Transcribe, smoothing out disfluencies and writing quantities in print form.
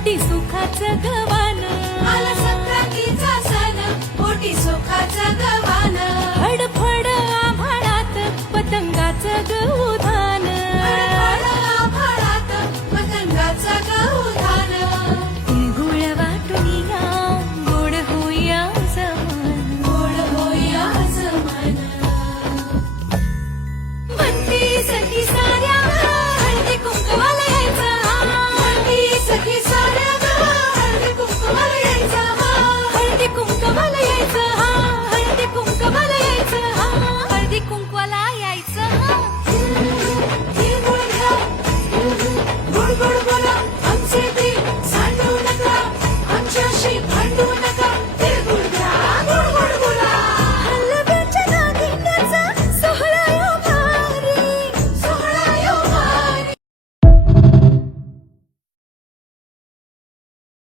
पोटी सुखाचं गवान, आला संक्रांतीचा सण, पोटी सुखाचं गवान. फडफड आभाळात पतंगाचं ग